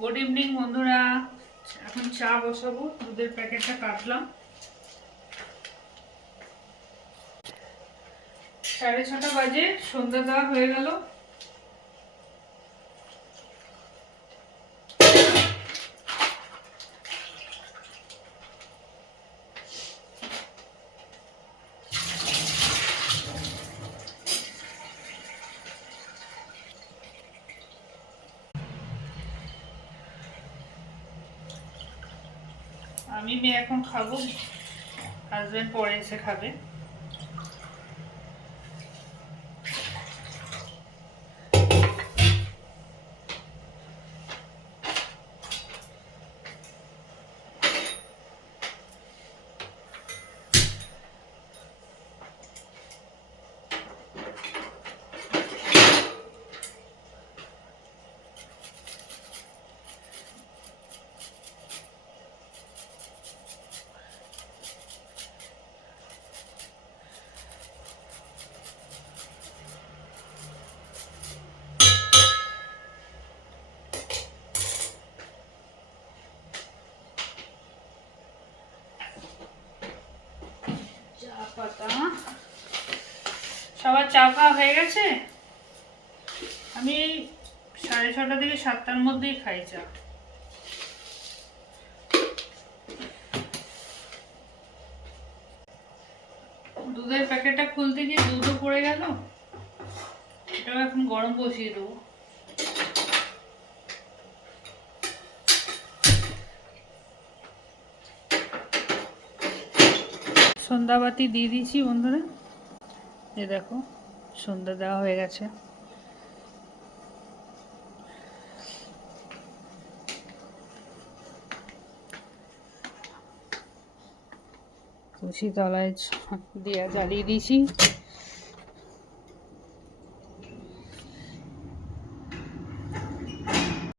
Good evening বন্ধুরা। এখন চা বসাবো। দুধের প্যাকেটটা কাটলাম। সাড়ে ছটা বাজে, সন্ধ্যা দেওয়া হয়ে গেল। আমি এখন খাব। হাজবেন্ড পরে এসে খাবে চা সবার চা খাওয়া হয়ে গেছে? আমি সাড়ে ছটা থেকে সাতটার মধ্যেই খাই চা। দুধের প্যাকেটটা খুলতে গিয়ে দুধও পড়ে গেল। এটাও এখন গরম বসিয়ে দেবো। সন্ধ্যাবাতি দিয়ে দিয়েছি বন্ধুরা। এ দেখো, সন্ধ্যা দেওয়া হয়ে গেছে। তুলসী তলায় দিয়া জ্বালিয়ে দিয়েছি।